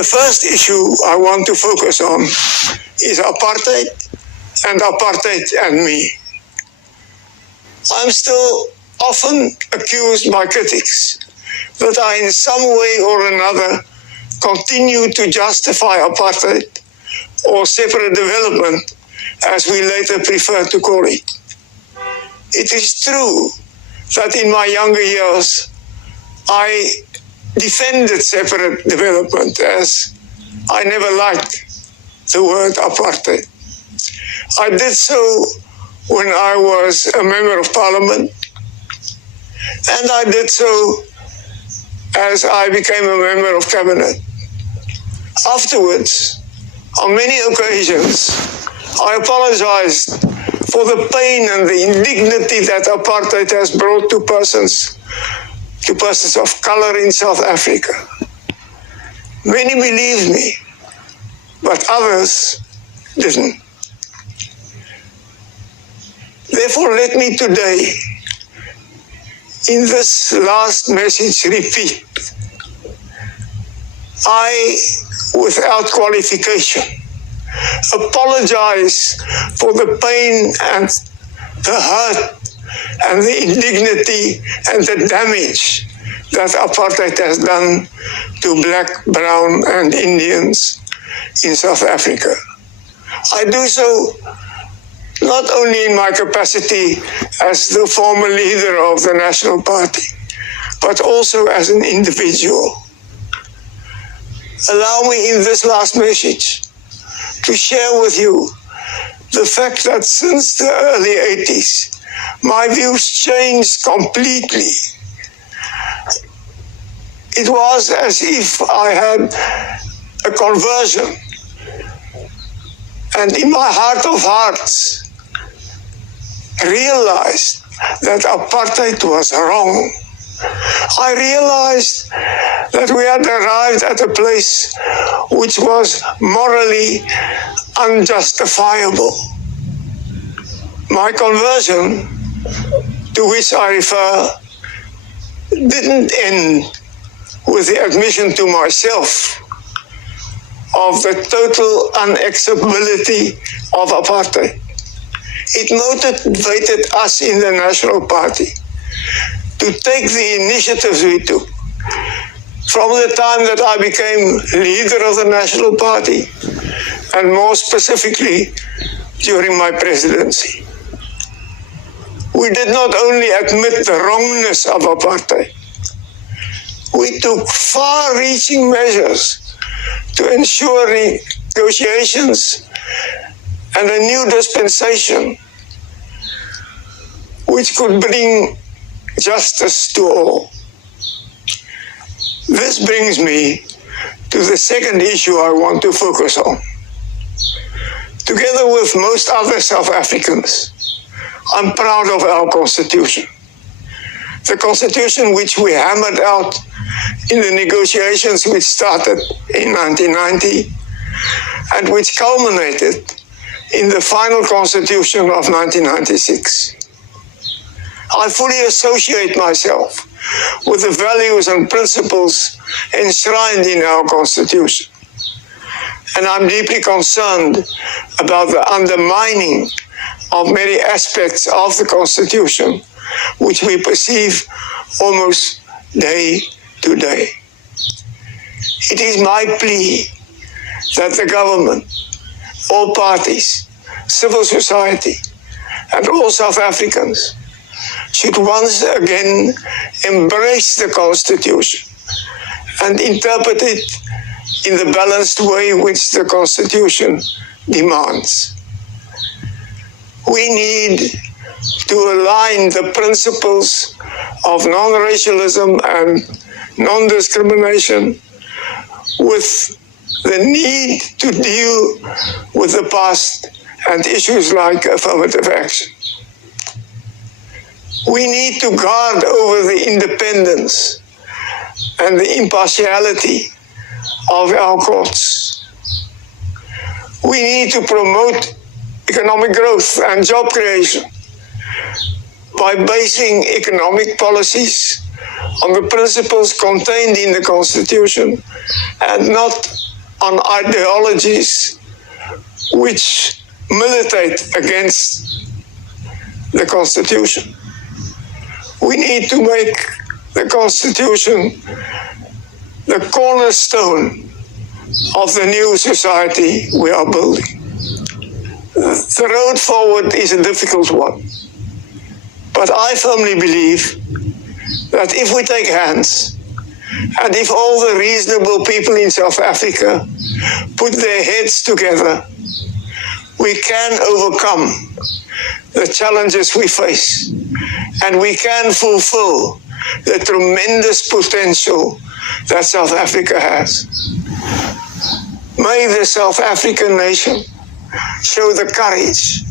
The first issue I want to focus on is apartheid and apartheid and me. I'm still often accused by critics that I in some way or another continue to justify apartheid or separate development, as we later prefer to call it. It is true that in my younger years, I defended separate development, as I never liked the word apartheid. I did so when I was a member of parliament, and I did so as I became a member of cabinet. Afterwards, on many occasions, I apologized for the pain and the indignity that apartheid has brought to persons of color in South Africa. Many believed me, but others didn't. Therefore, let me today, in this last message, repeat, I, without qualification, apologize for the pain and the hurt and the indignity and the damage that apartheid has done to black, brown, and Indians in South Africa. I do so not only in my capacity as the former leader of the National Party, but also as an individual. Allow me in this last message to share with you the fact that since the early 80s, my views changed completely. It was as if I had a conversion, and in my heart of hearts, realized that apartheid was wrong. I realized that we had arrived at a place which was morally unjustifiable. My conversion, to which I refer, didn't end with the admission to myself of the total unacceptability of apartheid. It motivated us in the National Party to take the initiatives we took. From the time that I became leader of the National Party, and more specifically during my presidency. We did not only admit the wrongness of apartheid, we took far-reaching measures to ensure negotiations and a new dispensation which could bring justice to all. This brings me to the second issue I want to focus on. Together with most other South Africans, I'm proud of our Constitution. The Constitution which we hammered out in the negotiations which started in 1990 and which culminated in the final Constitution of 1996. I fully associate myself with the values and principles enshrined in our Constitution. And I'm deeply concerned about the undermining of many aspects of the Constitution, which we perceive almost day to day. It is my plea that the government, all parties, civil society, and all South Africans should once again embrace the Constitution and interpret it in the balanced way which the Constitution demands. We need to align the principles of non-racialism and non-discrimination with the need to deal with the past and issues like affirmative action. We need to guard over the independence and the impartiality of our courts. We need to promote economic growth and job creation by basing economic policies on the principles contained in the Constitution and not on ideologies which militate against the Constitution. We need to make the Constitution the cornerstone of the new society we are building. The road forward is a difficult one, but I firmly believe that if we take hands, and if all the reasonable people in South Africa put their heads together, we can overcome the challenges we face, and we can fulfill the tremendous potential that South Africa has. May the South African nation show the courage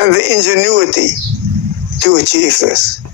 and the ingenuity to achieve this.